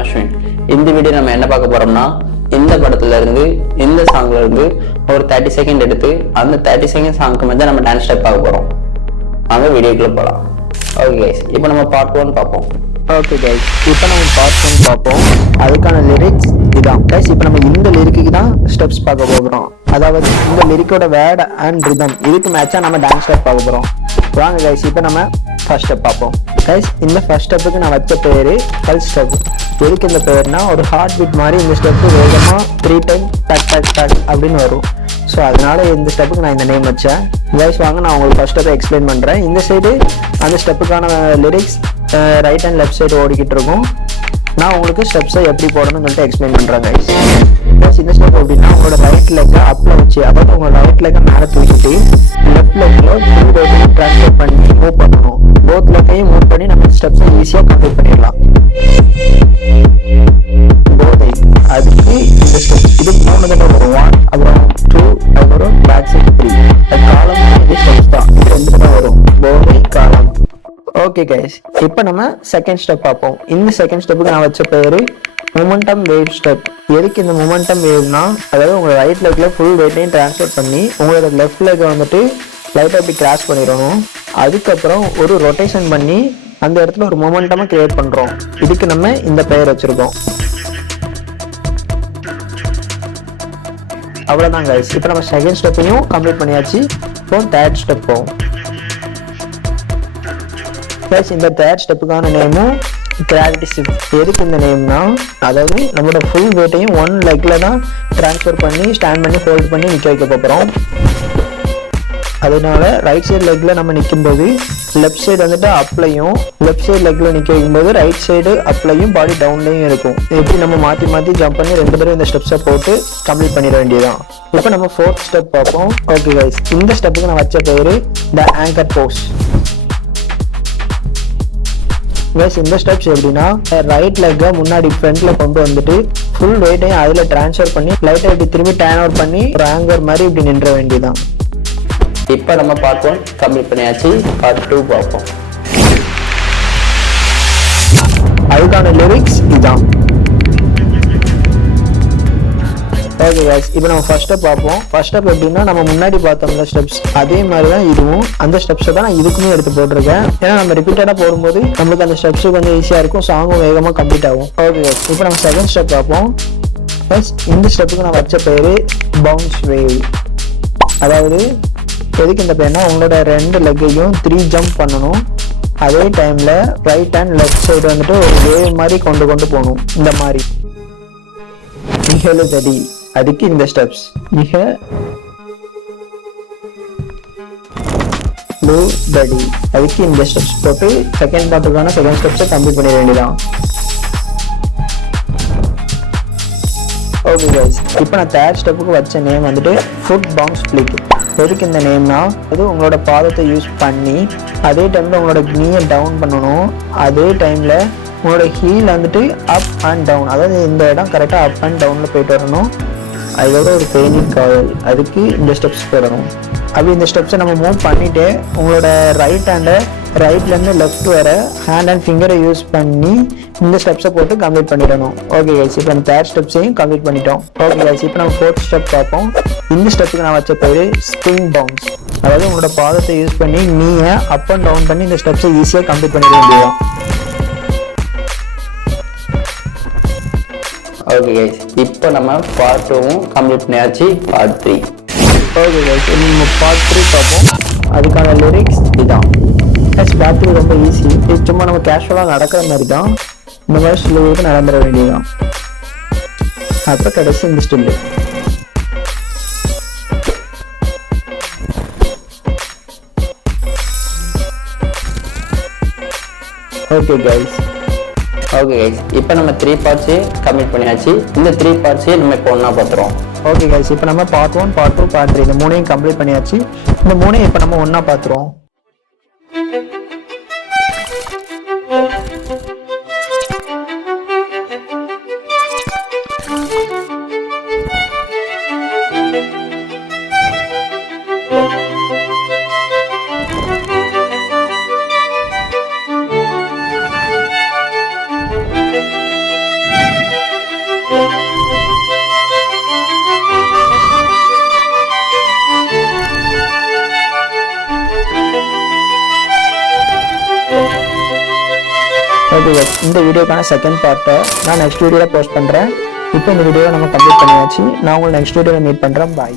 Ashwin. இந்த video நம்ம என்ன பார்க்க போறோம்னா இந்த படத்துல இருந்து இந்த சாங்ல இருந்து ஒரு 30 செகண்ட் எடுத்து அந்த 30 செகண்ட் சாங்க்கு மேல நம்ம டான்ஸ் ஸ்டெப் பார்க்க போறோம். வாங்க வீடியோக்குள்ள போலாம். ஓகே गाइस, இப்போ நம்ம பார்ட் 1 பாப்போம். ஓகே गाइस, இப்போ நம்ம பார்ட் 1 பாப்போம். அதுக்கான லிரிக்ஸ் இதான். गाइस, இப்போ நம்ம இந்த லிரிக்கு தான் ஸ்டெப்ஸ் பார்க்க போறோம். அதாவது இந்த லிரிக்கோட வேர்ட் அண்ட் ரிதம் இதுக்கு மேட்சா நம்ம டான்ஸ் ஸ்டெப் பார்க்க போறோம். வாங்க गाइस, இப்போ நம்ம ஃபர்ஸ்ட் ஸ்டெப் பார்ப்போம். गाइस, இந்த ஃபர்ஸ்ட் ஸ்டெப்புக்கு நான் வச்ச பேரு பல்ஸ் ஸ்டெப். எதுக்கு இந்த பேர்னா ஒரு ஹார்ட் பீட் மாதிரி இந்த ஸ்டெப் வேகமா 3 டைம் டக் டக் டக் அப்படின்னு வரும். ஸோ அதனால இந்த ஸ்டெப்புக்கு நான் இந்த நேம் வச்சேன். गाइस, வாங்க நான் உங்களுக்கு ஃபர்ஸ்ட் ஸ்டெப்பை எக்ஸ்பிளைன் பண்றேன். இந்த சைடு அந்த ஸ்டெப்புக்கான lyrics right and left side ஓடிக்கிட்டு இருக்கும். நான் உங்களுக்கு ஸ்டெப்ஸை எப்படி போடணும்னு சொல்லிட்டு எக்ஸ்பிளைன் பண்றேன். गाइस, இந்த ஸ்டெப் எப்படின்னா உங்களோட ரைட் லெக்கை அப்ல வச்சு, அதாவது உங்களோட ரைட் லெக்கை மேலே தூக்கிட்டு லெஃப்ட் லெக்ல ஃபுல் வெயிட்டையும் ட்ரான்ஸ்ஃபர் பண்ணி மூவ் பண்ணணும். போத் லெக்கையும் மூவ் பண்ணி நம்ம ஸ்டெப்ஸை ஈஸியா கம்ப்ளீட் பண்ணிடலாம். போதை அதுக்கு இந்த ஸ்டெப் இது 3 தடவை வரும். 1 அப்புறம் 2 அப்புறம் பேக் சைடு 3. காலம் இது ஸ்டெப்ஸ் தான். இது 2 தடவை வரும். போதை காலம். ஓகே गाइस, இப்போ நம்ம செகண்ட் ஸ்டெப் பார்ப்போம். இந்த செகண்ட் ஸ்டெப்புக்கு நான் வச்ச பேரு மொமெண்டம் வேவ் ஸ்டெப். எதுக்கு இந்த மொமெண்டம் வேவ்னா, அதாவது உங்க ரைட் லெக்ல ஃபுல் வெயிட்டையும் ட்ரான்ஸ்ஃபர் பண்ணி உங்களோட லெஃப்ட் லெக் வந்துட்டு லைட்டா அப்படி கிராஸ் பண்ணிடணும். அதுக்கப்புறம் ஒரு ரொட்டேஷன் பண்ணி அந்த இடத்துல ஒரு மொமெண்டமா கிரியேட் பண்றோம். இதுக்கு நம்ம இந்த பெயர் வச்சிருக்கோம். அவ்வளவுதான் गाइस, இப்போ நம்ம செகண்ட் ஸ்டெப்பையும் கம்ப்ளீட் பண்ணியாச்சு. இப்போ தேர்ட் ஸ்டெப் போவோம். गाइस, இந்த தேர்ட் ஸ்டெப்புக்கான நேமும் கிராவிட்டி ஷிஃப்ட். எதுக்கு இந்த நேம்னா, அதாவது நம்மளோட ஃபுல் வெயிட்டையும் 1 லெக்ல தான் ட்ரான்ஸ்ஃபர் பண்ணி ஸ்டாண்ட் பண்ணி ஹோல்ட் பண்ணி நிற்க வைக்க போகிறோம். அதனால ரைட் சைடு லெக்ல நம்ம நிற்கும்போது லெஃப்ட் சைடு வந்துட்டு அப்லையும், லெஃப்ட் சைடு லெக்ல நிற்க வைக்கும்போது ரைட் சைடு அப்லையும் பாடி டவுன்லையும் இருக்கும். எப்படி நம்ம மாற்றி மாற்றி ஜம்ப் பண்ணி 2 தடவை இந்த ஸ்டெப்ஸை போட்டு கம்ப்ளீட் பண்ணிட வேண்டியதான். இப்போ நம்ம 4th ஸ்டெப் பார்ப்போம். ஓகே गाइस, இந்த ஸ்டெப்புக்கு நான் வச்ச பேரு த ஆங்கர் போஸ். गाइस, இந்த ஸ்டெப்ஸ் எப்படின்னா ரைட் லெக்கை முன்னாடி ஃப்ரண்ட்ல கொண்டு வந்துட்டு ஃபுல் வெயிட்டையும் அதுல டிரான்ஸ்ஃபர் பண்ணி லைட்டை இப்படி திரும்பி டர்ன் அவுட் பண்ணி ஒரு ஆங்கர் மாதிரி இப்படி நின்ற வேண்டியதான். இப்போ நம்ம பார்ட் 1 கம்ப்ளீட் பண்ணியாச்சு. பார்ட் 2 பார்ப்போம். அதுக்கான லிரிக்ஸ் இதான். ஓகே गाइस, இப்போ நம்ம ஃபர்ஸ்ட் ஸ்டெப் பார்ப்போம். ஃபர்ஸ்ட் ஸ்டெப் எப்படின்னா நம்ம முன்னாடி பார்த்தோம்ல ஸ்டெப்ஸ் அதே மாதிரி தான் இதுவும். அந்த ஸ்டெப்ஸை தான் நான் இதுக்குமே எடுத்து போட்டிருக்கேன். ஏன்னா நம்ம ரிப்பீட்டடா போடும்போது நம்மளுக்கு அந்த ஸ்டெப்ஸ் கொஞ்சம் ஈஸியா இருக்கும், சாங்கும் வேகமா கம்ப்ளீட் ஆகும். ஓகே गाइस, இப்போ நம்ம செகண்ட் ஸ்டெப் பார்ப்போம். இந்த ஸ்டெப்புக்கு நான் வச்ச பேரு பவுன்ஸ் வேவ். அதாவது எதுக்கு இந்த பேர்னா உங்களோட 2 லெக்கையும் 3 ஜம்ப் பண்ணணும். அதே டைம்ல ரைட் அண்ட் லெஃப்ட் சைடு வந்துட்டு ஒரு வேவ் மாதிரி கொண்டு போகணும். இந்த மாதிரி நிகழுதடி அதுக்கு இந்த ஸ்டெப்ஸ் நிகழுதடி அதுக்கு இந்த ஸ்டெப்ஸ் போட்டு செகண்ட் பார்ட்டுக்கான செகண்ட் ஸ்டெப்ஸை கம்ப்ளீட் பண்ணிட வேண்டியதான். ஓகே गाइस, இப்போ நான் தேர்ட் ஸ்டெப்புக்கு வச்ச நேம் வந்துட்டு ஃபுட் பவுன்ஸ் ஃபிளிக். எதுக்கு இந்த நேம்னா, அது உங்களோட பாதத்தை யூஸ் பண்ணி அதே டைம்ல உங்களோட நீயை டவுன் பண்ணணும். அதே டைம்ல உங்களோட ஹீல் வந்துட்டு அப் அண்ட் டவுன், அதாவது இந்த இடம் கரெக்டா அப் அண்ட் டவுன்ல போயிட்டு வரணும். அதோட ஒரு பெயினிங் காவல் அதுக்கு இந்த ஸ்டெப்ஸ் போடணும். அப்படி இந்த ஸ்டெப்ஸை நம்ம மூவ் பண்ணிட்டு உங்களோட ரைட் ஹேண்டை ரைட்ல இருந்து லெஃப்ட் வர ஹேண்ட் அண்ட் ஃபிங்கரை யூஸ் பண்ணி இந்த ஸ்டெப்ஸை போட்டு கம்ப்ளீட் பண்ணிடணும். ஓகே गाइस, இப்போ நம்ம தேர்ட் ஸ்டெப்ஸையும் கம்ப்ளீட் பண்ணிட்டோம். ஓகே गाइस, இப்போ நம்ம 4th ஸ்டெப் பார்ப்போம். இந்த ஸ்டெப்புக்கு நான் வச்ச பேரு ஸ்ப்ரிங் பவுன்ஸ். அதாவது உங்களோட பாதத்தை யூஸ் பண்ணி நீயை அப் அண்ட் டவுன் பண்ணி இந்த ஸ்டெப்ஸை ஈஸியா கம்ப்ளீட் பண்ணிட வேண்டியதான். ஓகே गाइस, இப்போ நம்ம பார்ட் 2 கம்ப்ளீட் பண்ணியாச்சு. பார்ட் 3. ஓகே गाइस, நம்ம பார்ட் 3 பார்ப்போம். அதுக்கான லிரிக்ஸ் இதான். பார்ட் 3 ரொம்ப ஈஸி. இது சும்மா நம்ம கேஷுவலாக நடக்கிற மாதிரி தான். இந்த மாதிரி ஸ்டில்லுக்கு நடந்துட வேண்டியதுதான். அப்புறம் கடைசி இந்த ஸ்டில்லு. ஓகே गाइस, இப்போ நம்ம 3 பார்ட்ஸ் கம்ப்ளீட் பண்ணியாச்சு. இந்த 3 பார்ட்ஸ் நம்ம இப்போ ஒண்ணா பார்த்துறோம். ஓகே गाइस, இப்போ நம்ம பார்ட் 1, பார்ட் 2, பார்ட் 3 இந்த 3ஐயும் கம்ப்ளீட் பண்ணியாச்சு. இந்த 3ஐயும் இப்போ நம்ம ஒண்ணா பார்த்துறோம். வியூவர்ஸ், இந்த வீடியோக்கான செகண்ட் பார்ட்டை நான் நெக்ஸ்ட் வீடியோவில் போஸ்ட் பண்ணுறேன். இப்போ இந்த வீடியோவை நம்ம கம்ப்ளீட் பண்ணியாச்சு. நான் உங்களை நெக்ஸ்ட் வீடியோவில் மீட் பண்ணுறேன். பாய்.